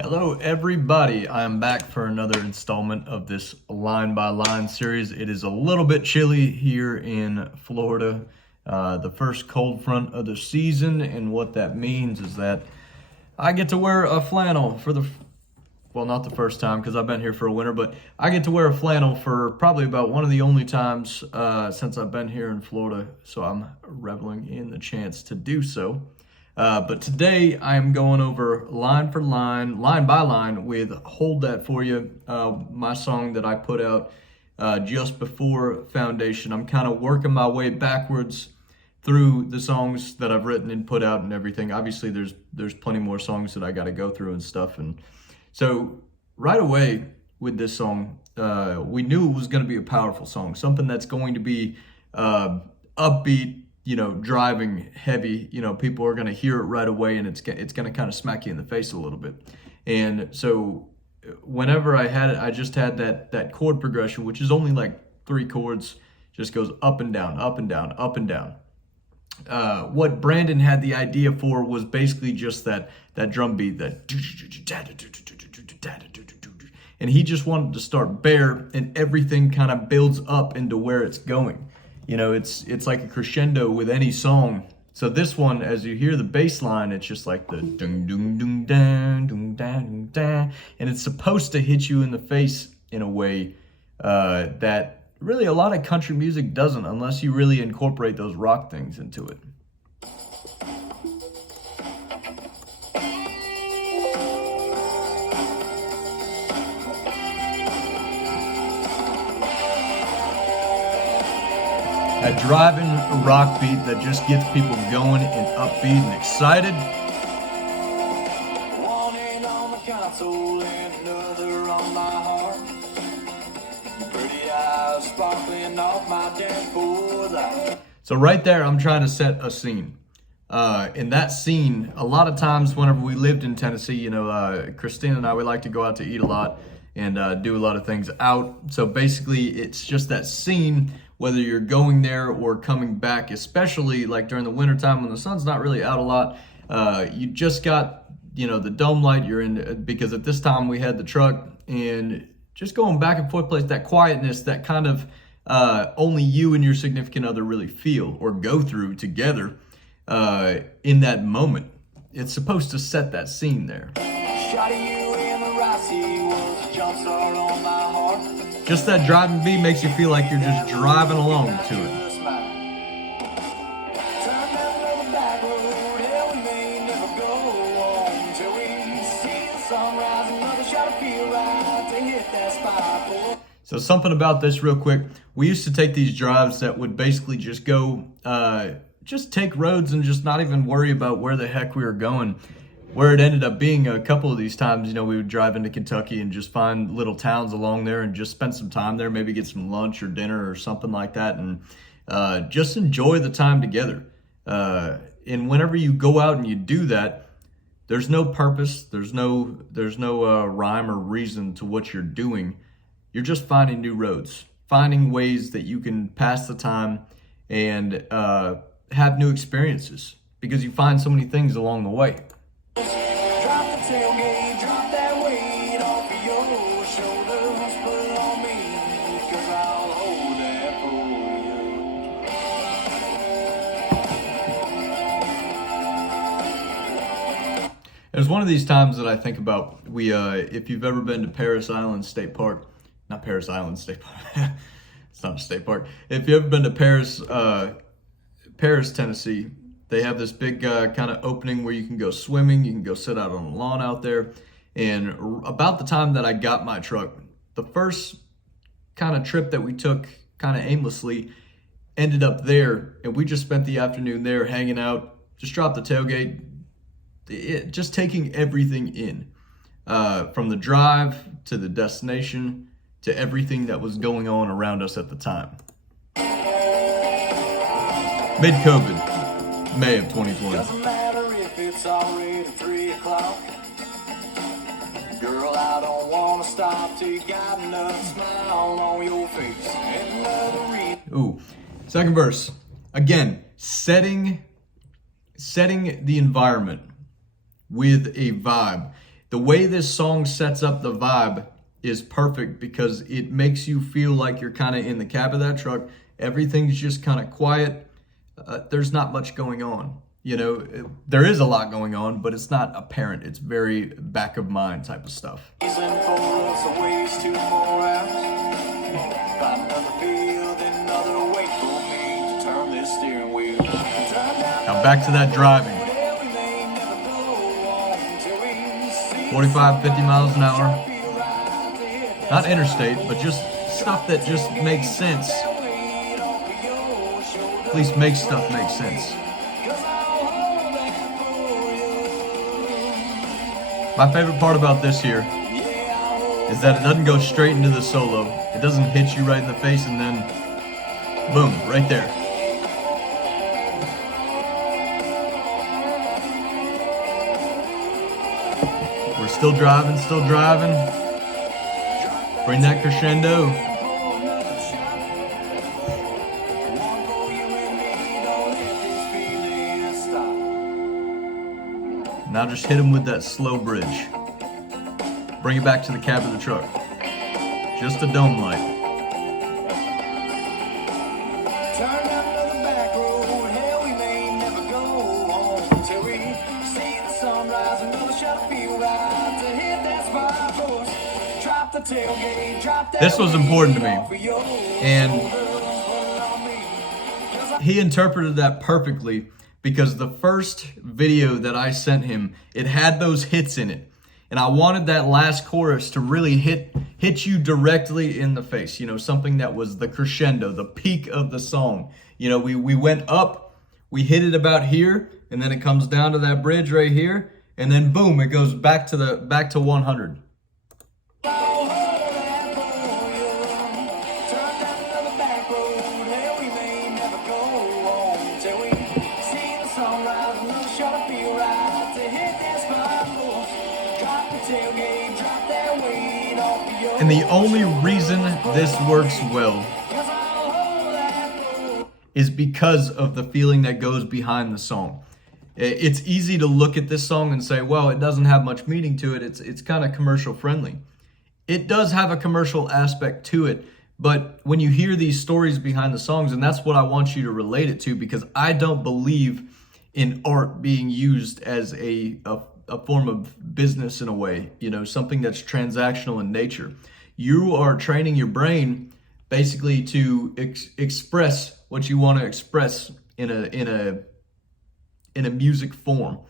Hello, everybody. I am back for another installment of this line by line series. It is a little bit chilly here in Florida, the first cold front of the season, and what that means is that I get to wear a flannel for not the first time because I've been here for a winter, but I get to wear a flannel for probably about one of the only times since I've been here in Florida, so I'm reveling in the chance to do so. But today I am going over line for line, line by line with Hold That For You, my song that I put out just before Foundation. I'm kind of working my way backwards through the songs that I've written and put out and everything. Obviously, there's plenty more songs that I got to go through and stuff. And so right away with this song, we knew it was going to be a powerful song, something that's going to be upbeat, driving heavy. People are going to hear it right away, and it's going to kind of smack you in the face a little bit. And so whenever I had it, I just had that chord progression, which is only like 3 chords, just goes up and down, up and down, up and down. What Brandon had the idea for was basically just that drum beat, and he just wanted to start bare, and everything kind of builds up into where it's going. It's like a crescendo with any song. So this one, as you hear the bass line, it's just like the dung dung dung dang dung dang dang, and it's supposed to hit you in the face in a way that really a lot of country music doesn't, unless you really incorporate those rock things into it. A driving rock beat that just gets people going and upbeat and excited. One hand on the console and another on my heart. Pretty eyes sparkling off my dashboard. So right there, I'm trying to set a scene. In that scene, a lot of times whenever we lived in Tennessee, Christina and I, we like to go out to eat a lot and do a lot of things out. So basically, it's just that scene, whether you're going there or coming back, especially like during the wintertime when the sun's not really out a lot. You just got, the dome light you're in, because at this time we had the truck, and just going back and forth place, that quietness, that kind of only you and your significant other really feel or go through together in that moment. It's supposed to set that scene there. Just that driving beat makes you feel like you're just driving along to it. So something about this real quick. We used to take these drives that would basically just go, just take roads and just not even worry about where the heck we were going. Where it ended up being a couple of these times, we would drive into Kentucky and just find little towns along there and just spend some time there, maybe get some lunch or dinner or something like that, and just enjoy the time together. And whenever you go out and you do that, there's no purpose, there's no rhyme or reason to what you're doing. You're just finding new roads, finding ways that you can pass the time and have new experiences, because you find so many things along the way. Tailgate, drop that weight off of your shoulders, put it on me, 'cause I'll hold that for you. There's one of these times that I think about, if you've ever been to Parris Island State Park, not Parris Island State Park, it's not a state park. If you've ever been to Paris, Tennessee, they have this big kind of opening where you can go swimming, you can go sit out on the lawn out there. And about the time that I got my truck, the first kind of trip that we took kind of aimlessly ended up there. And we just spent the afternoon there hanging out, just dropped the tailgate, just taking everything in. From the drive to the destination to everything that was going on around us at the time. Mid-COVID. May of 2020. Doesn't matter if it's already 3 o'clock. Girl, I don't want to stop till you got another smile on your face. And another reason. Ooh, second verse. Again, setting the environment with a vibe. The way this song sets up the vibe is perfect because it makes you feel like you're kind of in the cab of that truck. Everything's just kind of quiet. There's not much going on. There is a lot going on, but it's not apparent. It's very back of mind type of stuff. Now back to that driving. 45, 50 miles an hour. Not interstate, but just stuff that just makes sense. At least makes stuff make sense. My favorite part about this here is that it doesn't go straight into the solo. It doesn't hit you right in the face and then boom, right there. We're still driving, still driving. Bring that crescendo. Now just hit him with that slow bridge. Bring it back to the cab of the truck. Just a dome light. Turn up to the back road, hell we may never go home till we see the sunrise and we'll shut feel right to hit that spot course. Drop the tailgate, drop that. This was important to me. And he interpreted that perfectly because the first video that I sent him, it had those hits in it. And I wanted that last chorus to really hit you directly in the face. Something that was the crescendo, the peak of the song. We went up, we hit it about here, and then it comes down to that bridge right here, and then boom, it goes back to 100. And the only reason this works well is because of the feeling that goes behind the song. It's easy to look at this song and say, well, it doesn't have much meaning to it. It's kind of commercial friendly. It does have a commercial aspect to it, but when you hear these stories behind the songs, and that's what I want you to relate it to, because I don't believe in art being used as a form of business in a way, something that's transactional in nature. You are training your brain basically to express what you want to express in a music form.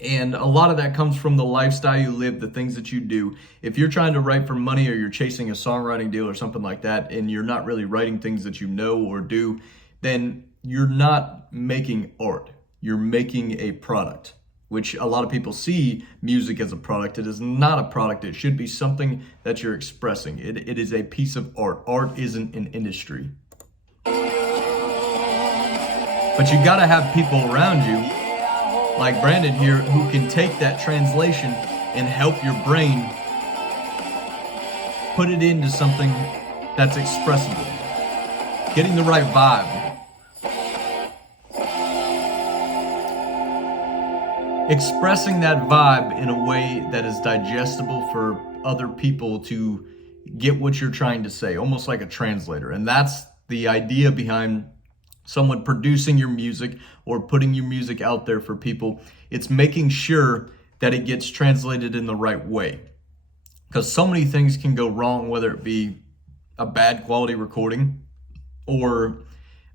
And a lot of that comes from the lifestyle you live, the things that you do. If you're trying to write for money or you're chasing a songwriting deal or something like that, and you're not really writing things that you know or do, then you're not making art. You're making a product, which a lot of people see music as a product. It is not a product. It should be something that you're expressing. It is a piece of art. Art isn't an industry. But you gotta have people around you, like Brandon here, who can take that translation and help your brain put it into something that's expressible. Getting the right vibe. Expressing that vibe in a way that is digestible for other people to get what you're trying to say, almost like a translator. And that's the idea behind someone producing your music or putting your music out there for people. It's making sure that it gets translated in the right way. Because so many things can go wrong, whether it be a bad quality recording or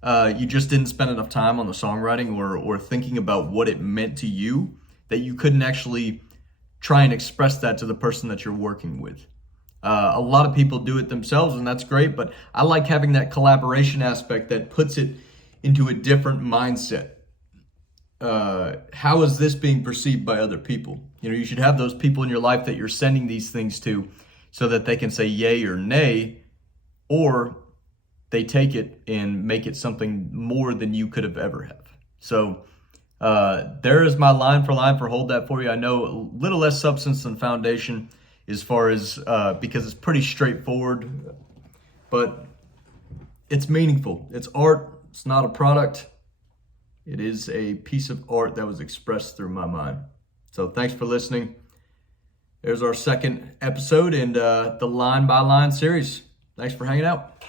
you just didn't spend enough time on the songwriting or thinking about what it meant to you, that you couldn't actually try and express that to the person that you're working with. A lot of people do it themselves, and that's great, but I like having that collaboration aspect that puts it into a different mindset. How is this being perceived by other people? You should have those people in your life that you're sending these things to so that they can say yay or nay, or they take it and make it something more than you could have ever have. So there is my line for Hold That For You. I know a little less substance than Foundation as far as, because it's pretty straightforward, but it's meaningful. It's art. It's not a product. It is a piece of art that was expressed through my mind. So thanks for listening. there's our second episode in the line by line series. Thanks for hanging out.